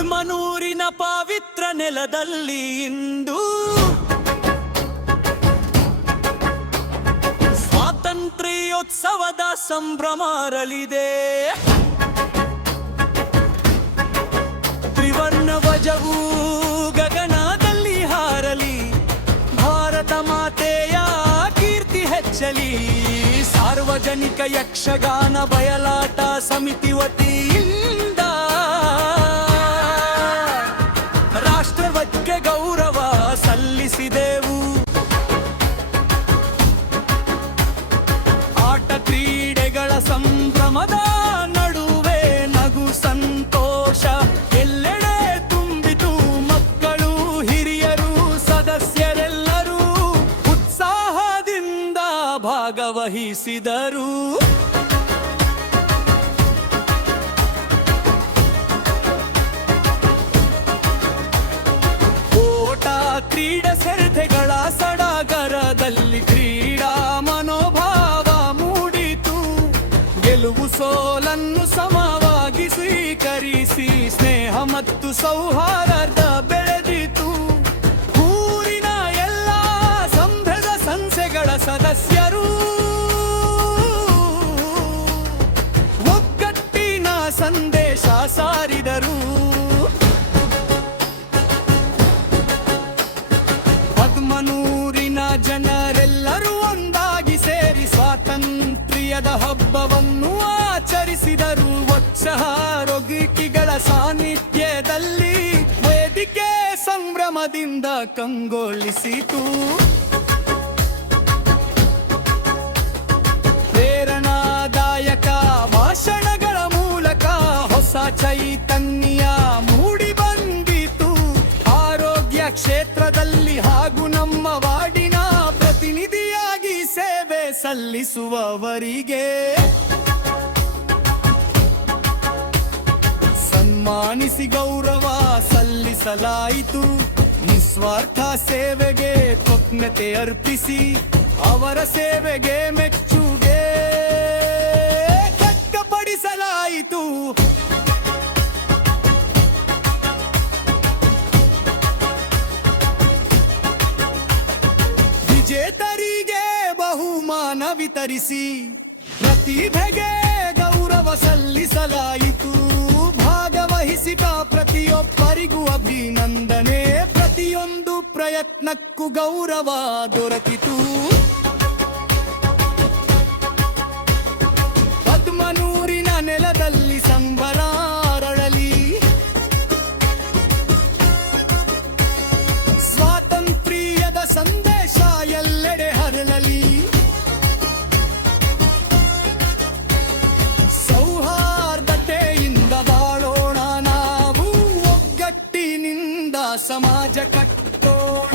ಪದ್ಮನೂರಿನ ಪವಿತ್ರ ನೆಲದಲ್ಲಿ ಇಂದು ಸ್ವಾತಂತ್ರ್ಯೋತ್ಸವದ ಸಂಭ್ರಮ ಅರಳಿದೆ. ತ್ರಿವರ್ಣ ಧ್ವಜವು ಗಗನದಲ್ಲಿ ಹಾರಲಿ, ಭಾರತ ಮಾತೆಯ ಕೀರ್ತಿ ಹೆಚ್ಚಲಿ. ಸಾರ್ವಜನಿಕ ಯಕ್ಷಗಾನ ಬಯಲಾಟ ಸಮಿತಿ ವತಿಯಿಂದ ರಾಷ್ಟ್ರಧ್ವಜಕ್ಕೆ ಗೌರವ ಸಲ್ಲಿಸಿದೆವು. ಆಟ ಕ್ರೀಡೆಗಳ ಸಂಭ್ರಮದ ನಡುವೆ ನಗು ಸಂತೋಷ ಎಲ್ಲೆಡೆ ತುಂಬಿತು. ಮಕ್ಕಳು ಹಿರಿಯರು ಸದಸ್ಯರೆಲ್ಲರೂ ಉತ್ಸಾಹದಿಂದ ಭಾಗವಹಿಸಿದರು. ಕ್ರೀಡೆ ಸ್ಪರ್ಧೆಗಳ ಸಡಗರದಲ್ಲಿ ಕ್ರೀಡಾ ಮನೋಭಾವ ಮೂಡಿತು. ಗೆಲುವು ಸೋಲನ್ನು ಸಮವಾಗಿ ಸ್ವೀಕರಿಸಿ ಸ್ನೇಹ ಮತ್ತು ಸೌಹಾರ್ದ ಬೆಳೆದಿತು. ಊರಿನ ಎಲ್ಲ ಸಂಘದ ಸಂಸ್ಥೆಗಳ ಸದಸ್ಯರು ಒಗ್ಗಟ್ಟಿನ ಸಂದೇಶ ಸಾರಿದರು. ಪದ್ಮನೂರಿನ ಜನರೆಲ್ಲರೂ ಒಂದಾಗಿ ಸೇರಿ ಸ್ವಾತಂತ್ರ್ಯದ ಹಬ್ಬವನ್ನು ಆಚರಿಸಿದರು. ಉತ್ಸಾಹರೋಗಿಗಳ ಸಾನ್ನಿಧ್ಯದಲ್ಲಿ ವೇದಿಕೆ ಸಂಭ್ರಮದಿಂದ ಕಂಗೊಳಿಸಿತು. ಪ್ರೇರಣಾದಾಯಕ ಭಾಷಣಗಳ ಮೂಲಕ ಹೊಸ ಚೈತನ್ಯ ಮೂಡಿ ಬಂದಿತು. ಆರೋಗ್ಯ ಕ್ಷೇತ್ರದಲ್ಲಿ ಹಾಗೂ ನಮ್ಮ ವಾರ್ಡಿನ ಪ್ರತಿನಿಧಿಯಾಗಿ ಸೇವೆ ಸಲ್ಲಿಸುವವರಿಗೆ ಸನ್ಮಾನಿಸಿ ಗೌರವ ಸಲ್ಲಿಸಲಾಯಿತು. ನಿಸ್ವಾರ್ಥ ಸೇವೆಗೆ ಕೃತಜ್ಞತೆ ಅರ್ಪಿಸಿ ಅವರ ಸೇವೆಗೆ ಮೆಚ್ಚುಗೆ ವ್ಯಕ್ತಪಡಿಸಲಾಯಿತು. ವಿಜೇತರಿಗೆ ಬಹುಮಾನ ವಿತರಿಸಿ ಪ್ರತಿಭೆಗೆ ಗೌರವ ಸಲ್ಲಿಸಲಾಯಿತು. ಭಾಗವಹಿಸಿದ ಪ್ರತಿಯೊಬ್ಬರಿಗೂ ಅಭಿನಂದನೆ. ಪ್ರತಿಯೊಂದು ಪ್ರಯತ್ನಕ್ಕೂ ಗೌರವ ದೊರಕಿತು. ಪದ್ಮನೂರಿನ ನೆಲದಲ್ಲಿ ಸಂಭ್ರಮ ಅರಳಲಿ. ಸ್ವಾತಂತ್ರ್ಯದ ಸಂದೇಶ ಎಲ್ಲೆಡೆ ಹರಳಲಿ. ಸೌಹಾರ್ದತೆಯಿಂದ ಬಾಳೋಣ ನಾವು, ಒಗ್ಗಟ್ಟಿನಿಂದ ಸಮಾಜ ಕಟ್ಟೋಣ.